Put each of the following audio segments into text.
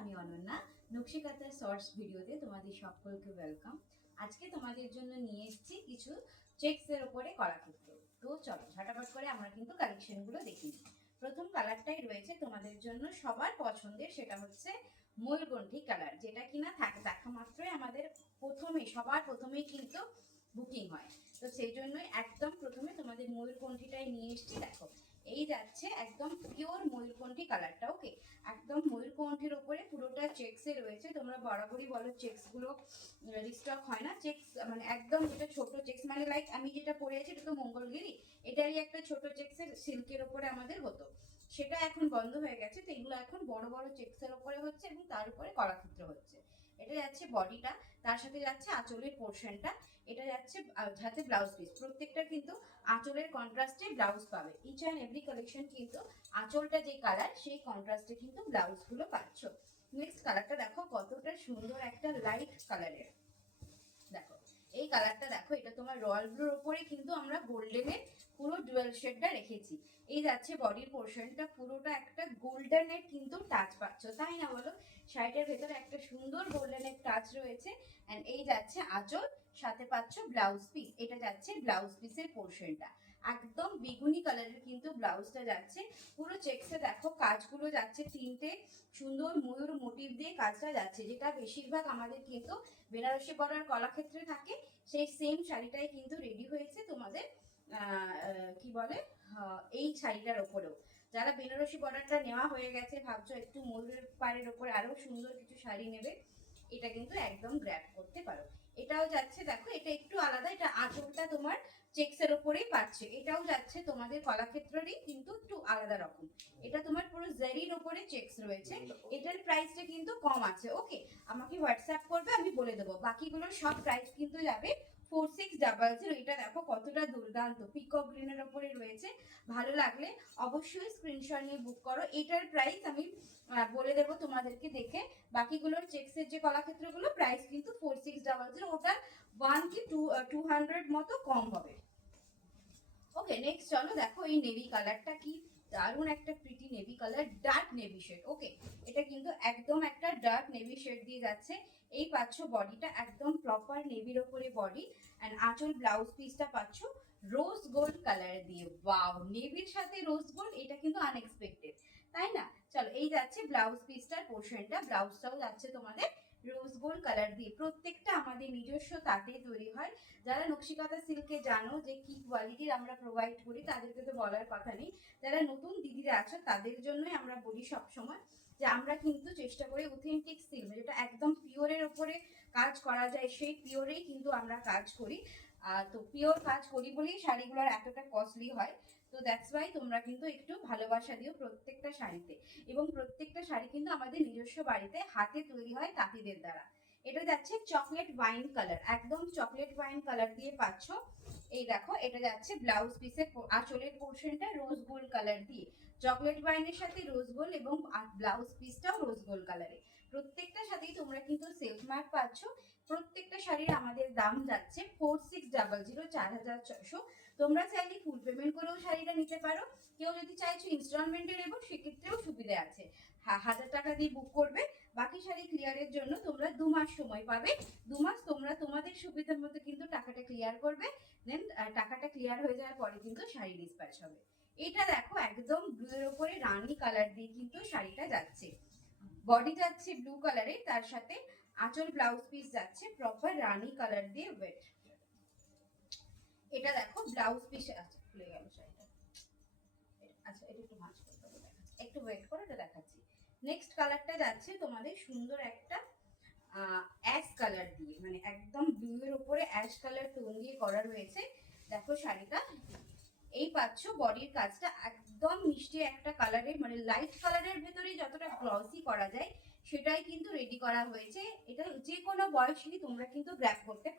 আমি অনন্যা। নকশিকাঁথার শর্টস ভিডিওতে তোমাদের সকলকে ওয়েলকাম। আজকে তোমাদের জন্য নিয়ে এসেছি কিছু চেকসের উপরে কলাক্ষেত্র। তো চলো ঝটাপট করে আমরা কিন্তু কালেকশনগুলো দেখি। প্রথম কালারটাই রয়েছে তোমাদের জন্য সবার পছন্দের, সেটা হচ্ছে ময়ূরকণ্ঠী কালার, যেটা কিনা দেখা মাত্রই আমাদের সবার প্রথমেই কিন্তু বুকিং হয়। তো সেই জন্যই একদম প্রথমে তোমাদের ময়ূরকণ্ঠীটাই নিয়ে এসেছি। দেখো, এই যাচ্ছে একদম পিওর ময়ূরকণ্ঠী কালারটা। ওকে, একদম ময়ূরকণ্ঠীর উপরে পুরোটা চেকসে রয়েছে। তোমরা বরাবরই বলো চেকস গুলো রিস্টক হয় না। চেকস মানে একদম যেটা ছোট চেকস, মানে লাইক আমি যেটা পরে আছি এটা তো মঙ্গলগিরি, এটারই একটা ছোট চেকসের সিল্কের উপরে আমাদের হতো, সেটা এখন বন্ধ হয়ে গেছে। তো এগুলো এখন বড় বড় চেকসের উপরে হচ্ছে এবং তার উপরে কলাক্ষেত্র হচ্ছে। এটা যাচ্ছে বডিটা, তার সাথে যাচ্ছে আঁচলের পোর্শনটা, এটা যাচ্ছে হাতে ব্লাউজ পিস। প্রত্যেকটা কিন্তু আঁচলের কন্ট্রাস্টে ব্লাউজ পাবে। ইচ অ্যান্ড এভরি কালেকশন কিন্তু আঁচলটা যে কালার সেই কন্ট্রাস্টে কিন্তু ব্লাউজ গুলো পাচ্ছ। নেক্সট কালারটা দেখো, কতটা সুন্দর একটা লাইট কালারের। দেখো এই কালারটা দেখো, এটা তোমার রয়্যাল ব্লুর উপরে কিন্তু আমরা গোল্ডেনের পুরো ডুয়াল শেডটা রেখেছি। এই যাচ্ছে বডির পোর্শনটা, পুরোটা একটা গোল্ডেনের কিন্তু টাচ পাচ্ছ, তাই না বলো? শাড়িটার ভেতরে একটা সুন্দর গোল্ডেনের টাচ রয়েছে। এন্ড এই যাচ্ছে আঁচল, সাথে পাচ্ছ ব্লাউজ পিস। এটা যাচ্ছে ব্লাউজ পিসের পোর্শনটা, একদম বেগুনি কালারের কিন্তু ব্লাউজটা যাচ্ছে। পুরো চেকসে দেখো কাজগুলো যাচ্ছে, তিনটে সুন্দর ময়ূর মোটিভ দিয়ে কাজটা যাচ্ছে, যেটা বেশিরভাগ আমাদের কিন্তু বেনারসি বর্ডার কলাক্ষেত্রে থাকে। সেই সেম শাড়িটাই কিন্তু রেডি হয়েছে তোমাদের কি বলে এই শাড়িটার ওপরেও। যারা বেনারসি বর্ডারটা নেওয়া হয়ে গেছে, ভাবছো একটু ময়ূরের পাড়ের ওপরে আরো সুন্দর কিছু শাড়ি নেবে, এটা কিন্তু একদম গ্র্যাব করতে পারো। এটাও যাচ্ছে দেখো, এটা একটু আলাদা, এটা আঁচলটা তোমার চেক্সের ওপরেই পাচ্ছে। এটাও যাচ্ছে তোমাদের কলাক্ষেত্রেরই কিন্তু একটু আলাদা রকম। এটা তোমার পুরো জারির ওপরে চেক্স রয়েছে। এটার প্রাইসটা কিন্তু কম আছে। ওকে, আমাকে হোয়াটসঅ্যাপ করবে, আমি বলে দেবো। বাকিগুলোর সব প্রাইস কিন্তু যাবে 4600। এটা দেখো কতটা দুর্দান্ত, পিকক গ্রিনের ওপরে রয়েছে। ভালো লাগলে অবশ্যই স্ক্রিনশট নিয়ে বুক করো। এটার প্রাইস আমি বলে দেবো তোমাদেরকে দেখে। বাকিগুলোর চেক্সের যে কলাক্ষেত্রগুলো প্রাইস কিন্তু 4600, ওটা 1 কি 200 মতো কম হবে। ওকে, নেক্সট চলো দেখো, এই নেভি কালারটা কি দারুণ একটা pretty navy colour, dark navy shade. Okay, এটা কিন্তু একদম একটা ডার্ক নেভি শেড দিয়ে যাচ্ছে। এই পাচ্ছ বডিটা একদম প্রপার নেভির ওপরে বডি, এন্ড আঁচল ব্লাউজ পিসটা পাচ্ছ রোজ গোল্ড কালার দিয়ে। ওয়াও, নেভির সাথে রোজ গোল্ড, এটা কিন্তু আনএক্সপেক্টেড, তাই না? চলো, এই যাচ্ছে ব্লাউজ পিসটার পোর্শনটা, ব্লাউজটাও যাচ্ছে তোমাদের রোজ গোল্ড কালার দিয়ে। প্রত্যেকটা আমাদের নিজস্ব তাঁতে তৈরি হয়। যারা নকশিকাঁথা সিল্কে জানো যে কি কোয়ালিটির আমরা প্রোভাইড করি, তাদেরকে তো বলার কথা নেই। যারা নতুন দিদিরা আছে তাদের জন্যই আমরা বলি সবসময় যে আমরা কিন্তু চেষ্টা করি অথেন্টিক সিল্ক, যেটা একদম পিওরের ওপরে কাজ করা যায়, সেই পিওরেই কিন্তু আমরা কাজ করি। তো পিওর কাজ করি বলেই শাড়িগুলোর এতটা কস্টলি হয়। তো দ্যাটস ওয়াই তোমরা কিন্তু একটু ভালোবাসা দিও প্রত্যেকটা শাড়িতে। এবং প্রত্যেকটা শাড়ি কিন্তু আমাদের নিজস্ব বাড়িতে হাতে তৈরি হয় তাঁতিদের দ্বারা। এটা যাচ্ছে চকলেট ওয়াইন কালার, একদম চকলেট ওয়াইন কালার দিয়ে পাচ্ছ। এই দেখো, এটা যাচ্ছে ব্লাউজ পিসের আঁচলের পোর্শনটা রোজ গোল্ড কালার দিয়ে, চকলেট ওয়াইনের সাথে রোজ গোল্ড, এবং ব্লাউজ পিসটাও রোজ গোল্ড কালারে। প্রত্যেকটা সাথেই তোমরা কিন্তু সেলফ মার্ক পাচ্ছ। প্রত্যেকটা শাড়ির আমাদের দাম যাচ্ছে 4600, 4600। তোমরা চাইলে ফুল পেমেন্ট করেও শাড়িটা নিতে পারো। কেউ যদি চাইছো ইনস্টলমেন্টে নেবো, সেক্ষেত্রেও সুবিধা আছে। 1000 টাকা দিয়ে বুক করবে, বাকি শাড়ি ক্লিয়ারের জন্য তোমরা 2 মাস সময় পাবে। 2 মাস তোমরা তোমাদের সুবিধার মতো কিন্তু টাকাটা ক্লিয়ার করবে। দেন টাকাটা ক্লিয়ার হয়ে যাওয়ার পরে কিন্তু শাড়ি ডিসপ্যাচ হবে। এটা দেখো একদম ব্লু এর উপরে রানী কালার দিয়ে কিন্তু শাড়িটা যাচ্ছে। বডি যাচ্ছে ব্লু কালারে, তার সাথে আঁচল ব্লাউজ পিস যাচ্ছে প্রপার রানী কালার দিয়ে ওয়েট। এটা দেখো ব্লাউজ পিস, আচ্ছা খুলে গেল শাড়িটা। আচ্ছা, এটা একটু ভাঁজ করতে হবে, একটু ওয়েট করো, এটা দেখাচ্ছি। নেক্সট কালারটা যাচ্ছে তোমাদের সুন্দর একটা অ্যাশ কালার দিয়ে, মানে একদম ব্লু এর উপরে অ্যাশ কালার টোন দিয়ে করা রয়েছে। দেখো শাড়িটা, এই পাচ্ছ বডির কাজটা একদম মিষ্টি একটা কালারের, মানে লাইট কালারের ভেতরে যতটা গ্লসি করা যায় সেটাই কিন্তু রেডি করা হয়েছে। এটা যে কোনো বয়সী তোমরা কিন্তু গ্র্যাব করতে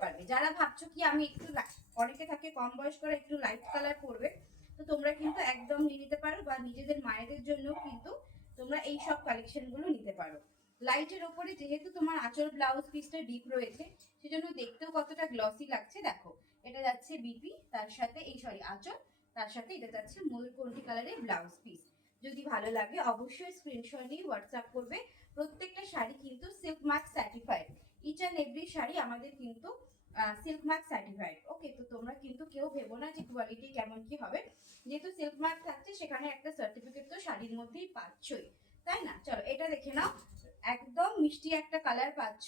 পারবে। যারা ভাবছো কি আমি একটু, অনেকে থাকে কম বয়স্করা একটু লাইট কালার করবে, তো তোমরা কিন্তু একদম নিয়ে নিতে পারো, বা নিজেদের মায়েদের জন্য কিন্তু তোমরা এই সব কালেকশন গুলো নিতে পারো। লাইটের ওপরে যেহেতু তোমার আঁচল ব্লাউজ পিসটা ডিপ রয়েছে, সেজন্য দেখতেও কতটা গ্লসি লাগছে। দেখো, এটা যাচ্ছে বিপি, তার সাথে এই আঁচল, তার সাথে এটা যাচ্ছে ময়ূরকণ্ঠী কালারের ব্লাউজ পিস। যদি ভালো লাগে অবশ্যই স্ক্রিনশট নিয়ে হোয়াটসঅ্যাপ করবে। প্রত্যেকটা শাড়ি কিন্তু silk mark certified, each and every sari আমাদের কিন্তু সিল্ক মার্ক সার্টিফাইড। ওকে, তো তোমরা কিন্তু কেউ ভেবো না যে কোয়ালিটি কেমন কি হবে, যেহেতু সিল্ক মার্ক থাকছে সেখানে একটা সার্টিফিকেট তো শাড়ির মধ্যেই পাচ্ছই, তাই না? চলো এটা দেখে নাও, একদম মিষ্টি একটা কালার পাচ্ছ,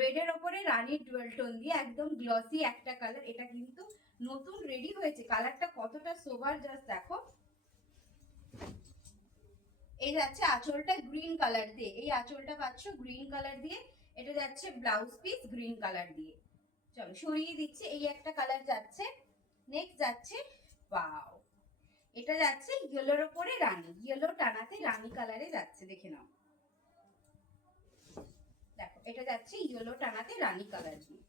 রেডের ওপরে রানীর ডুয়েল টোন দিয়ে একদম গ্লসি একটা কালার। এটা কিন্তু নতুন রেডি হয়েছে, কালারটা কতটা সোবার জাস্ট দেখো। এই যাচ্ছে আঁচলটা গ্রিন কালার দিয়ে, এই আঁচলটা পাচ্ছ গ্রিন কালার দিয়ে, এটা যাচ্ছে ব্লাউজ পিস গ্রিন কালার দিয়ে। চলো সরিয়ে দিচ্ছি, এই একটা কালার যাচ্ছে, নেক্সট যাচ্ছে ওয়াও, এটা যাচ্ছে ইয়েলোর ওপরে রানী, ইয়েলো টানাতে রানী কালারে যাচ্ছে, দেখে নাও। দেখো এটা যাচ্ছে ইয়েলো টানাতে রানী কালার দিয়ে।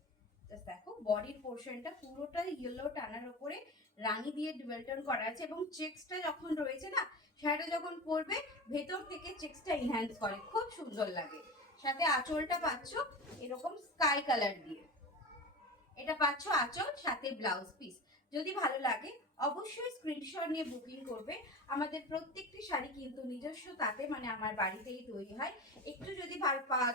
জাস্ট দেখো বডির পোর্শনটা পুরোটা ইয়েলো টানার উপরে রানী দিয়ে ডুয়েল টোন করা আছে, এবং চেক্সটা যখন রয়েছে না, শাড়িটা যখন পরবে ভেতর থেকে চেক্সটা এনহ্যান্স করে, খুব সুন্দর লাগে। সাথে আঁচলটা পাচ্ছ এরকম স্কাই কালার দিয়ে, এটা পাচ্ছ আঁচল, সাথে ব্লাউজ পিস। যদি ভালো লাগে অবশ্যই স্ক্রিনশট নিয়ে বুকিং করবে। আমাদের প্রত্যেকটি শাড়ি কিন্তু নিজস্ব তাঁতে, মানে আমার বাড়িতেই তৈরি হয়। একটু যদি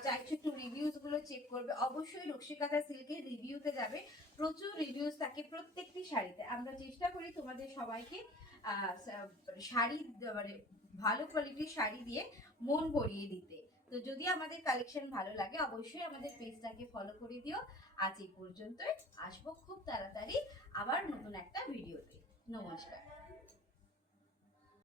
চাইছো একটু রিভিউজ গুলো চেক করবে, অবশ্যই নকশিকাঁথা সিল্কের রিভিউতে যাবে, প্রচুর রিভিউজ থাকে প্রত্যেকটি শাড়িতে। আমরা চেষ্টা করি তোমাদের সবাইকে শাড়ি মানে ভালো কোয়ালিটির শাড়ি দিয়ে মন ভরিয়ে দিতে। তো যদি আমাদের কালেকশন ভালো লাগে অবশ্যই আমাদের পেজটাকে ফলো করে দিও। আজ এই পর্যন্তই, আসবো খুব তাড়াতাড়ি আবার নতুন একটা ভিডিওতে। নমস্কার।